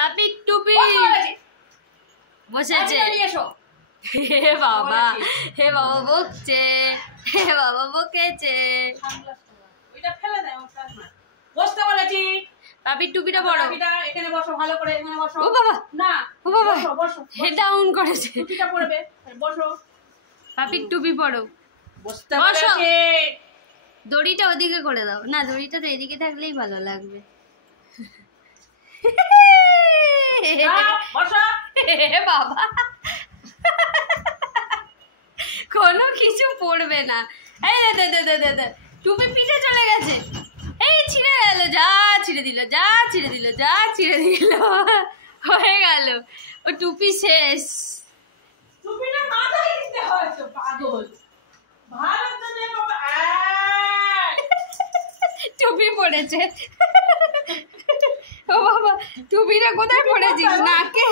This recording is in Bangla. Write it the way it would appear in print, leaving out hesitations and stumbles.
পাপি টুপি বসেছে। হে বাবা বকছে, হে বাবা বকেছে। বসতে বলেছি। পাপির টুপিটা বড়। এখানে বসো, ভালো করে এখানে বসো। ও বাবা, না ও বাবা, বসো। হেড ডাউন করেছে। টুপিটা পরবে, বসো। পাপির টুপি পরো। বসতে বলেছি। দড়িটা ওদিকে করে দাও। না, দড়িটা তো এদিকে থাকলেই ভালো লাগবে। বসো। বাবা কোনো কিছু পড়বে না। এই দে টুপি পিঠে চলে গেছে। এই ছিঁড়ে গেল, যা ছিঁড়ে দিল, যা ছিঁড়ে দিল, যা ছিঁড়ে দিল, হয়ে গেল ও টুপি শেষ। টুপিটা মাথায় দিতে হয় তো, পাগল। ভালো তো নে বাবা। টুপি পড়েছে। ও বাবা, টুপিটা কোথায় পড়েছিস? নাকে।